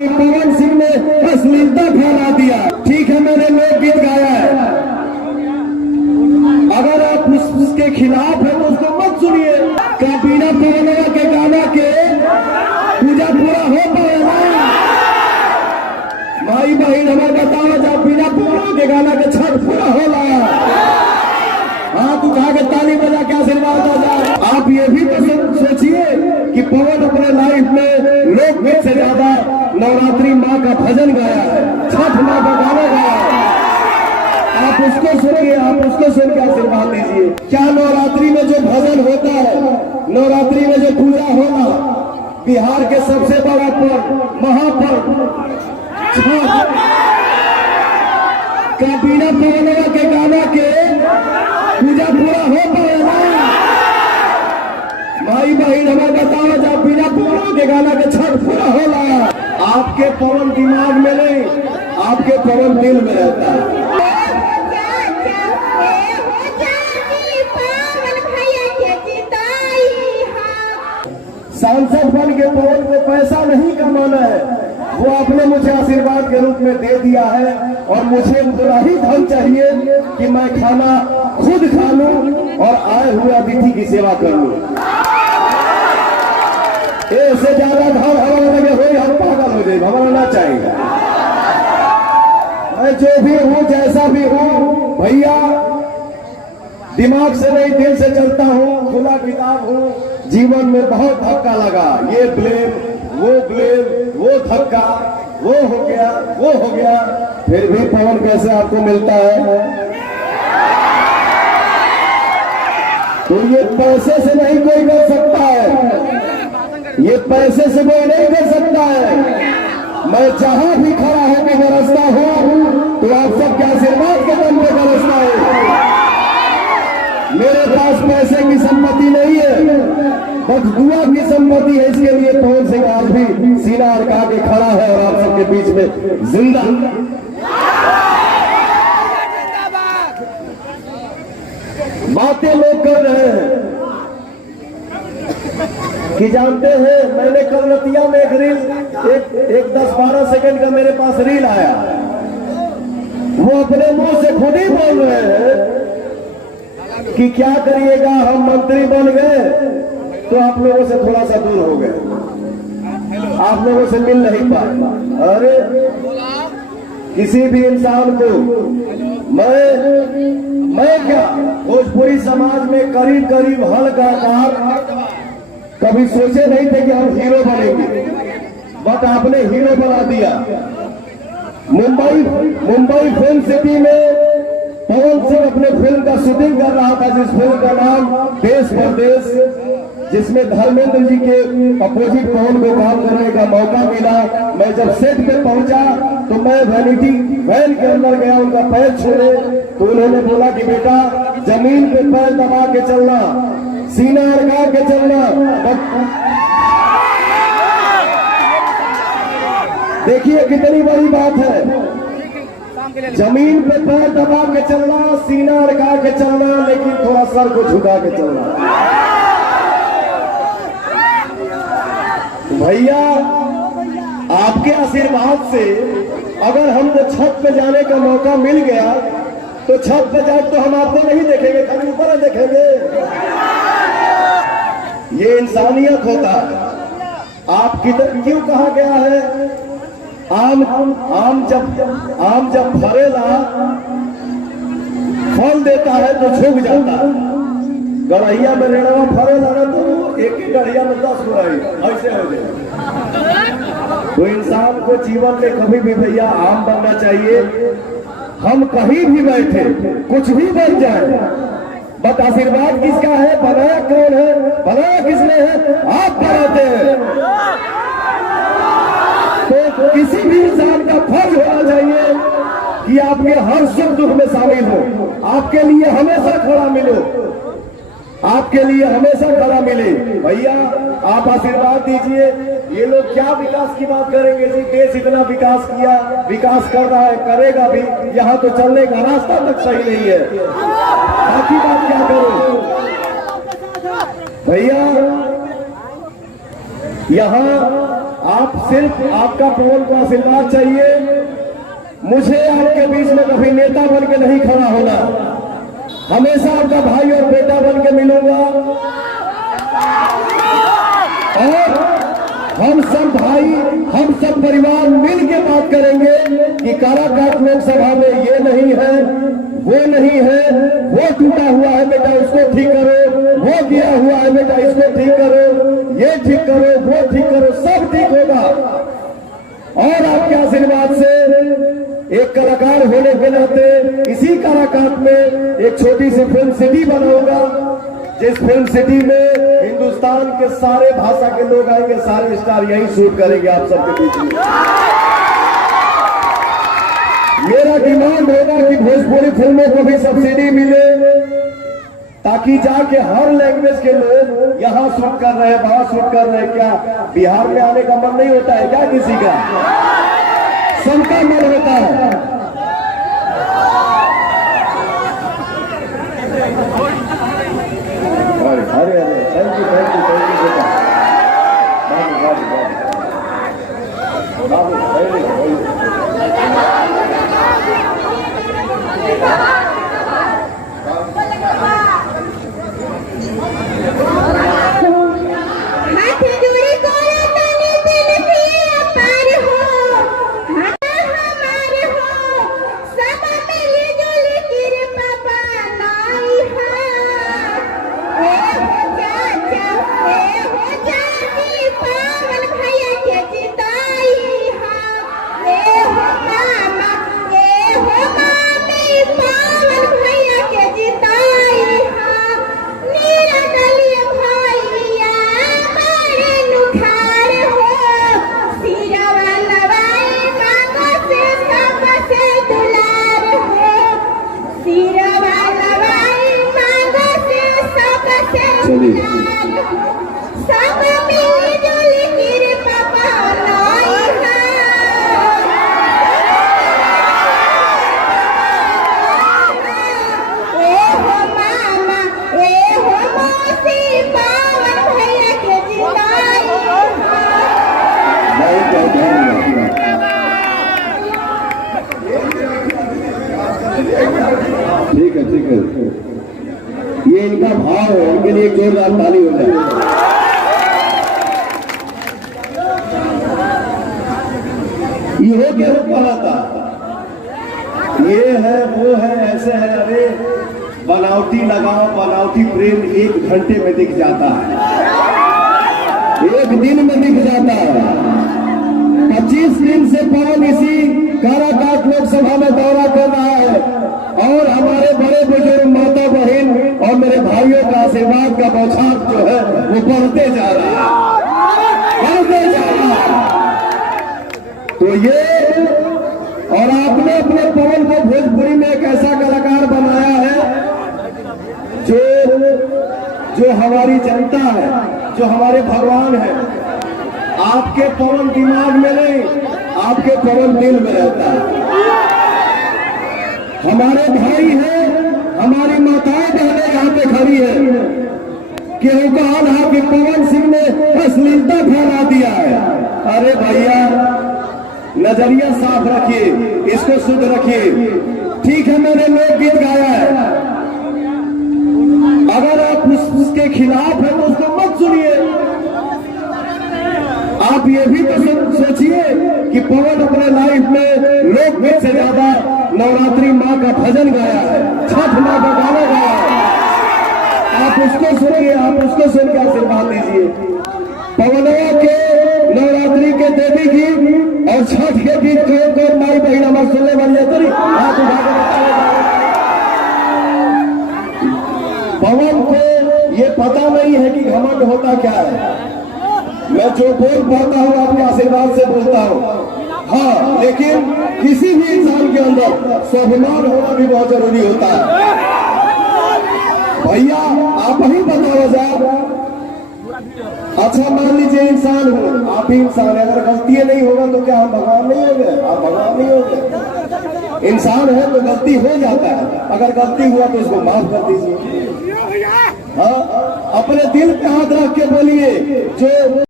पवन सिंह ने अश्लीलता फैला दिया। ठीक है, मैंने लोकगीत गाया है, अगर आप उसके खिलाफ है तो उसको मत सुनिए। क्या बिना पवनवा के गाना के पूजा पूरा हो पाएगा? भाई बहन हमें बताओ, जब बिना पवनवा के गाना के छठ पूरा होला? हाथ उठा के ताली बजा के आशीर्वाद आ जाए। आप ये भी तो सोचिए कि पवन अपने लाइफ में लोकगीत से ज्यादा नवरात्रि माँ का भजन गाया है, छठ माँ का गाना गाया है। आप उसको सुनिए, आप उसको सुन के आशीर्वाद लीजिए। क्या नवरात्रि में जो भजन होता है, नवरात्रि में जो पूजा होना, बिहार के सबसे बड़ा पर्व, महापर्व छठ, क्या बिना पवनवा के गाना के पूजा पूरा हो पाएगा? भाई बहन हमें बताओ, जब बिना पवनवा के गाना के छठ पूरा होला? आपके पवन दिमाग में नहीं, आपके पवन दिल में रहता है। सांसद बन के पवन को पैसा नहीं कमाना है, वो आपने मुझे आशीर्वाद के रूप में दे दिया है और मुझे उतना ही धन चाहिए कि मैं खाना खुद खा लूं और आए हुए अतिथि की सेवा कर लूं। इससे ज्यादा धन हमारा लगे हो, हम पागल हो जाए, हमारा ना चाहिए। मैं जो भी हूं, जैसा भी हूं भैया, दिमाग से नहीं दिल से चलता हूं, खुला किताब हूं। जीवन में बहुत धक्का लगा, ये ब्लेम, वो धक्का, वो हो गया, वो हो गया, फिर भी पवन कैसे आपको मिलता है? तो ये पैसे से नहीं कोई कर सकता है, ये पैसे से कोई नहीं कर सकता है। मैं जहां भी खड़ा होकर बरसता हूं तो आप सबके आशीर्वाद के दम पे बरसता है। मेरे पास पैसे की संपत्ति नहीं है, बस दुआ की संपत्ति है। इसके लिए पवन सिंह आज भी सीना अड़का के खड़ा है और आप सबके बीच में जिंदा। बातें लोग कर रहे हैं कि जानते हैं, मैंने कल रतिया में एक रील, एक 10-12 सेकंड का मेरे पास रील आया। वो अपने मुंह से खुद ही बोल रहे हैं कि क्या करिएगा, हम मंत्री बन गए तो आप लोगों से थोड़ा सा दूर हो गए, आप लोगों से मिल नहीं पाए। अरे किसी भी इंसान को मैं क्या, भोजपुरी समाज में करीब करीब हर कलाकार कभी सोचे नहीं थे कि हम हीरो बनेंगे, बट आपने हीरो बना दिया। मुंबई फिल्म सिटी में पवन सिंह अपने फिल्म का शूटिंग कर रहा था, जिस फिल्म का नाम देश परदेश, जिसमें धर्मेंद्र जी के अपोजिट पवन को काम करने का मौका मिला। मैं जब सेट पे पहुंचा तो मैं वैनिटी वैन के अंदर गया, उनका पैर छूने तो उन्होंने बोला कि बेटा जमीन पे पैर दबा के चलना, सीना अड़का के चलना। देखिए कितनी बड़ी बात है, जमीन पे पैर दबा के चलना, सीना अड़का के चलना, लेकिन थोड़ा सर को झुका के चलना। भैया आपके आशीर्वाद से अगर हमको छत पे जाने का मौका मिल गया तो छत पे जाए तो हम आपको नहीं देखेंगे, खाली ऊपर देखेंगे। ये इंसानियत होता है। आप किधर क्यों कहा गया है, आम जब फरेला फल देता है तो झुक जाता है। गड़हिया में रेड़वा फरेला ना तो एक ही गड़हिया में 10 गुड़ाई ऐसे हो जाए। तो इंसान को जीवन में कभी भी भैया आम बनना चाहिए। हम कहीं भी बैठे, कुछ भी बन जाए, बट आशीर्वाद किसका है? बनाया कौन है? बनाया किसने है? आप बनाते हैं। तो किसी भी इंसान का फर्ज होना चाहिए कि आपके हर सुख दुख में शामिल हो, आपके लिए हमेशा खड़ा मिलो, आपके लिए हमेशा खड़ा मिले। भैया आप आशीर्वाद दीजिए। ये लोग क्या विकास की बात करेंगे जी, देश इतना विकास किया, विकास कर रहा है, करेगा भी, यहाँ तो चलने का रास्ता तक सही नहीं है, बाकी बात क्या करो भैया। यहाँ आप सिर्फ आपका पवन को आशीर्वाद चाहिए। मुझे आपके बीच में कभी नेता बन के नहीं खड़ा होना, हमेशा आपका भाई और बेटा बन के मिलूंगा। और हम सब भाई, हम सब परिवार मिल के बात करेंगे कि काराकाट लोकसभा में ये नहीं है, वो नहीं है, वो टूटा हुआ है बेटा उसको ठीक करो, वो गिरा हुआ है बेटा इसको ठीक करो, ये ठीक करो, वो ठीक करो, सब ठीक होगा। और आपके आशीर्वाद से एक कलाकार होने के नाते इसी काराकाट में एक छोटी सी फिल्म सिटी बनाऊंगा, जिस फिल्म सिटी में हिंदुस्तान के सारे भाषा के लोग आएंगे, सारे स्टार यही शूट करेंगे आप सबके बीच में। मेरा डिमांड होगा कि भोजपुरी फिल्मों को भी सब्सिडी मिले, ताकि जाके हर लैंग्वेज के लोग यहाँ शूट कर रहे हैं, वहां शूट कर रहे हैं। क्या बिहार में आने का मन नहीं होता है क्या किसी का? सबका मन होता है। अरे अरे थैंक यू बेटा। ठीक है ठीक है, ये इनका भाव है, इनके लिए जोरदार ताली हो जाए। ये हो क्या रहा था, ये है वो है ऐसे है। अरे बनावटी लगाओ, बनावटी प्रेम 1 घंटे में दिख जाता है, 1 दिन में दिख जाता है। 25 दिन से पवन इसी काराकाट लोकसभा में दौरा कर रहा है, और हमारे बड़े बुजुर्ग माता बहन और मेरे भाइयों का आशीर्वाद का बौछार जो है वो बढ़ते जा रहा है, बढ़ते जा रहा है। तो ये, और आपने अपने पवन को भोजपुरी में एक ऐसा कलाकार बनाया है जो हमारी जनता है, जो हमारे भगवान है। आपके पवन दिमाग में नहीं, आपके पवन दिल में रहता है। हमारे भाई हैं, हमारी माताएं बहनें यहाँ पे खड़ी है, केहू कहा था कि पवन सिंह ने अश्लीलता फैला दिया है। अरे भैया नजरिया साफ रखिए, इसको शुद्ध रखिए। ठीक है मैंने लोकगीत गाया है, अगर आप उसके खिलाफ है तो उसको मत सुनिए। आप ये भी तो सोचिए कि पवन अपने लाइफ में लोकगीत से ज्यादा नवरात्रि माँ का भजन गाया है, छठ माँ का गाना गाया है। आप उसको सुनिए, आप उसको सुन के आशीर्वाद लीजिए। पवनवा के नवरात्रि के देवी गीत और छठ के गीत कौन माई बहन हमारे सुनने वाली है तो नहीं, हाथ उठा कर पवन को ये पता नहीं है कि घमंड होता क्या है। मैं जो बोल पाता हूँ आपके आशीर्वाद से बोलता हूँ, हाँ, लेकिन किसी भी इंसान के अंदर स्वाभिमान होना भी बहुत जरूरी होता है। भैया आप ही बताओ जरा, अच्छा मान लीजिए इंसान हो, आप ही इंसान है, अगर गलती नहीं होगा तो क्या हम भगवान नहीं हो गए? आप भगवान नहीं हो गए। इंसान है तो गलती हो जाता है, अगर गलती हुआ तो इसको माफ कर दीजिए। हाँ, अपने दिल पे हाथ रख के बोलिए जो